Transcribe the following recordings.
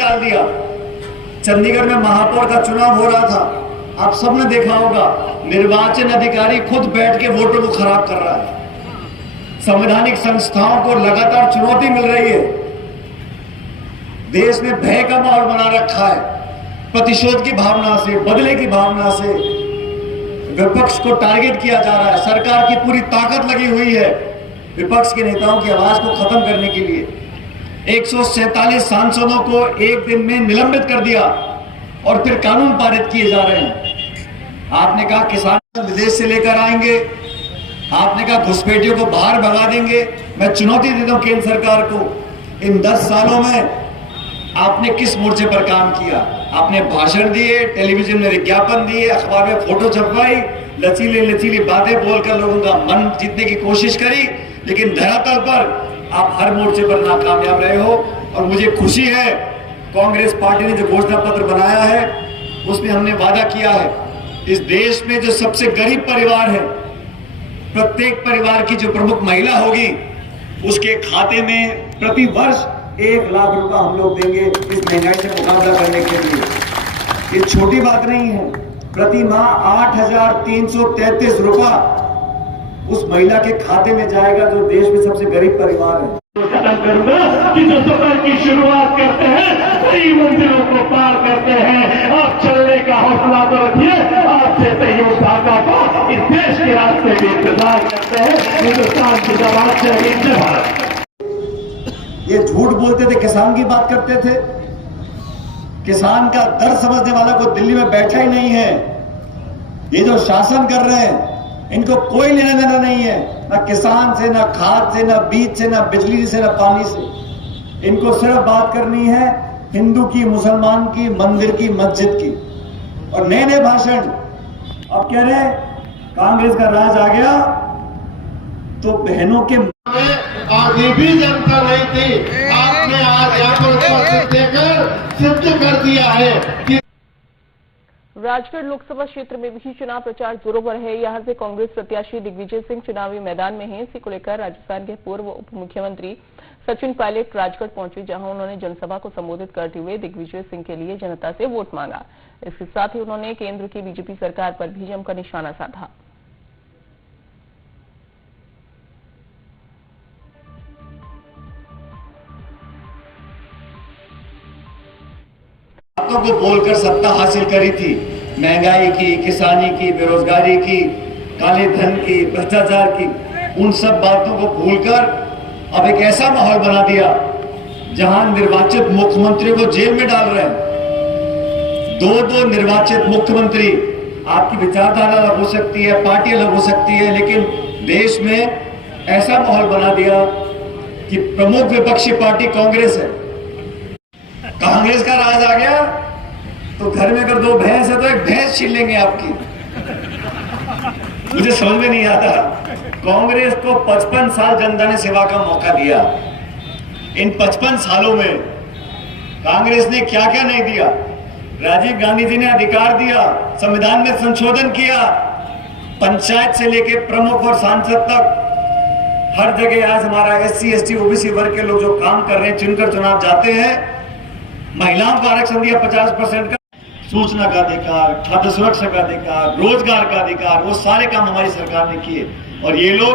डाल दिया। चंडीगढ़ में महापौर का चुनाव हो रहा था, आप सबने देखा होगा, निर्वाचन अधिकारी खुद बैठ के वोटों को खराब कर रहा है। संवैधानिक संस्थाओं को लगातार चुनौती मिल रही है। देश में भय का माहौल बना रखा है। प्रतिशोध की भावना से, बदले की भावना से विपक्ष को टारगेट किया जा रहा है। सरकार की पूरी ताकत लगी हुई है विपक्ष के नेताओं की आवाज को खत्म करने के लिए। 147 सांसदों को एक दिन में निलंबित कर दिया और फिर कानून पारित किए जा रहे हैं। आपने कहा किसान विदेश से लेकर आएंगे, आपने कहा घुसपैठियों को बाहर भगा देंगे। मैं चुनौती देता हूं केंद्र सरकार को, इन 10 सालों में आपने किस मोर्चे पर काम किया? आपने भाषण दिए, टेलीविजन में विज्ञापन दिए, अखबार में फोटो छपवाई, लचीली लचीली बातें बोलकर लोगों का मन जीतने की कोशिश करी, लेकिन धरातल पर आप हर मोर्चे पर नाकामयाब रहे हो। और मुझे खुशी है कांग्रेस पार्टी ने जो घोषणा पत्र बनाया है उसमें हमने वादा किया है, इस देश में जो सबसे गरीब परिवार है, प्रत्येक परिवार की जो प्रमुख महिला होगी उसके खाते में प्रति वर्ष 1 लाख रुपया हम लोग देंगे इस महंगाई से मुकाबला करने के लिए। ये छोटी बात नहीं है। प्रति माह 8,333 रुपया उस महिला के खाते में जाएगा जो देश में सबसे गरीब परिवार है। कि जो सफर की शुरुआत करते हैं कई मंजिलों को पार करते हैं। आप चलने का हौसला तो रखिए, आपसे सहयोगदाता को इस देश के रास्ते में इंतजार करते हैं। हिंदुस्तान की जवान से भारत। ये झूठ बोलते थे, किसान की बात करते थे। किसान का दर्द समझने वाला को दिल्ली में बैठा ही नहीं है। ये जो शासन कर रहे हैं इनको कोई लेना देना नहीं है, ना किसान से, ना खाद से, ना बीज से, ना बिजली से, ना पानी से। इनको सिर्फ बात करनी है हिंदू की, मुसलमान की, मंदिर की, मस्जिद की। और नए नए भाषण अब कह रहे कांग्रेस का राज आ गया तो बहनों के आगे भी जनता नहीं थी, आपने आज यहाँ पर देकर सिद्ध कर दिया है कि राजगढ़ लोकसभा क्षेत्र में भी चुनाव प्रचार जोरों पर है। यहां से कांग्रेस प्रत्याशी दिग्विजय सिंह चुनावी मैदान में हैं। इसी को लेकर राजस्थान के पूर्व उप मुख्यमंत्री सचिन पायलट राजगढ़ पहुंचे, जहां उन्होंने जनसभा को संबोधित करते हुए दिग्विजय सिंह के लिए जनता से वोट मांगा। इसके साथ ही उन्होंने केंद्र की बीजेपी सरकार पर भी जमकर निशाना साधा। को बोलकर सत्ता हासिल करी थी, महंगाई की, किसानी की, बेरोजगारी की, काले धन की, भ्रष्टाचार की, उन सब बातों को भूलकर अब एक ऐसा माहौल बना दिया जहां निर्वाचित मुख्यमंत्री को जेल में डाल रहे हैं। दो निर्वाचित मुख्यमंत्री। आपकी विचारधारा अलग हो सकती है, पार्टी अलग हो सकती है, लेकिन देश में ऐसा माहौल बना दिया कि प्रमुख विपक्षी पार्टी कांग्रेस है। कांग्रेस का राज आ गया तो घर में अगर 2 भैंस है तो एक भैंस छीन लेंगे आपकी। मुझे समझ में नहीं आता, कांग्रेस को 55 साल जनता ने सेवा का मौका दिया। इन 55 सालों में कांग्रेस ने क्या क्या नहीं दिया। राजीव गांधी जी ने अधिकार दिया, संविधान में संशोधन किया, पंचायत से लेके प्रमुख और सांसद तक हर जगह आज हमारा SC ST OBC वर्ग के लोग जो काम कर रहे हैं, चुनकर चुनाव जाते हैं। महिलाओं को आरक्षण दिया 50% का, सूचना का अधिकार, खाद्य सुरक्षा का अधिकार, रोजगार का अधिकार, वो सारे काम हमारी सरकार ने किए। और ये लोग,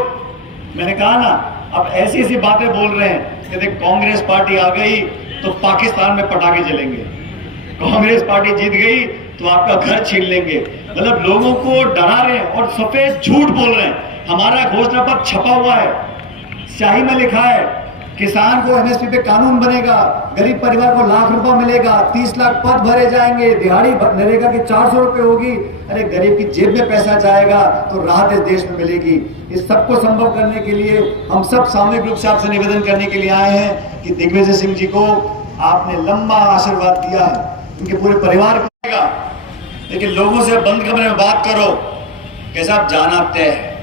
मैंने कहा ना, अब ऐसी ऐसी बातें बोल रहे हैं कि देख कांग्रेस पार्टी आ गई तो पाकिस्तान में पटाखे जलेंगे, कांग्रेस पार्टी जीत गई तो आपका घर छीन लेंगे। मतलब लोगों को डरा रहे हैं और सफेद झूठ बोल रहे हैं। हमारा घोषणा पत्र छपा हुआ है, स्याही में लिखा है किसान को MSP पे कानून बनेगा, गरीब परिवार को लाख रुपया मिलेगा, 30 लाख पद भरे जाएंगे, दिहाड़ी नरेगा की 400 रुपए होगी। अरे गरीब की जेब में पैसा जाएगा तो राहत इस देश में मिलेगी। इस सबको संभव करने के लिए हम सब सामूहिक रूप से आपसे निवेदन करने के लिए आए हैं कि दिग्विजय सिंह जी को आपने लंबा आशीर्वाद दिया है, उनके पूरे परिवार को देगा, लेकिन लोगों से बंद कमरे में बात करो कैसा आप जान आते हैं।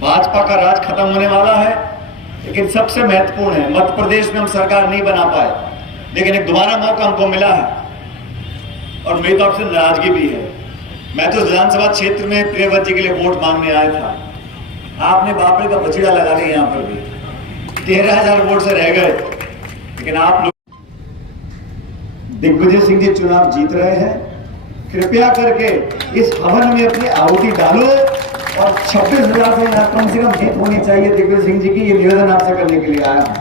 भाजपा का राज खत्म होने वाला है, लेकिन सबसे महत्वपूर्ण है मध्य प्रदेश में हम सरकार नहीं बना पाए, लेकिन एक दोबारा मौका हमको मिला है और मेरी तरफ से नाराजगी भी है। मैं तो विधानसभा क्षेत्र में प्रियव्रत जी के लिए वोट मांगने आया था, आपने बापरे का बछड़ा लगा दिया, यहाँ पर भी 13,000 वोट से रह गए। लेकिन आप लोग दिग्विजय सिंह जी चुनाव जीत रहे हैं। कृपया करके इस हवन में अपनी आहुति डालो और 26,000 से यहाँ कम से कम जीत होनी चाहिए दिग्विजय सिंह जी की। ये निवेदन आपसे करने के लिए आया हूं।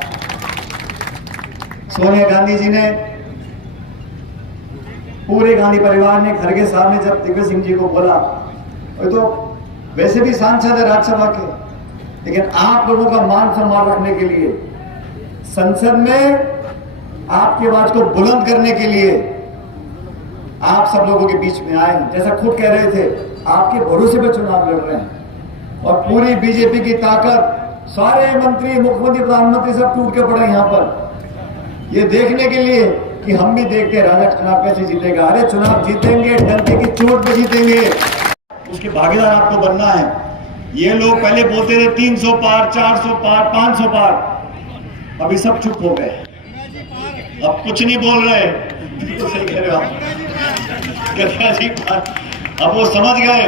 सोनिया गांधी जी ने, पूरे गांधी परिवार ने घर के सामने जब दिग्विजय सिंह जी को बोला, वो तो वैसे भी सांसद है राज्यसभा के, लेकिन आप लोगों का मान सम्मान रखने के लिए, संसद में आपकी आवाज को बुलंद करने के लिए आप सब लोगों के बीच में आए। जैसा खुद कह रहे थे, आपके भरोसे पे चुनाव लड़ रहे हैं और पूरी बीजेपी की ताकत, सारे मंत्री, मुख्यमंत्री, प्रधानमंत्री सब टूट के पड़े यहाँ पर, ये देखने के लिए कि हम भी देखते हैं राजा चुनाव कैसे जीतेगा। अरे चुनाव जीतेंगे, डंके की चोट पे जीतेंगे। उसके भागीदार आपको बनना है। ये लोग पहले बोलते थे 300 पार, 400 पार, 500 पार, अभी सब चुप हो गए, अब कुछ नहीं बोल रहे। सही कह रहे हो आप, अब वो समझ गए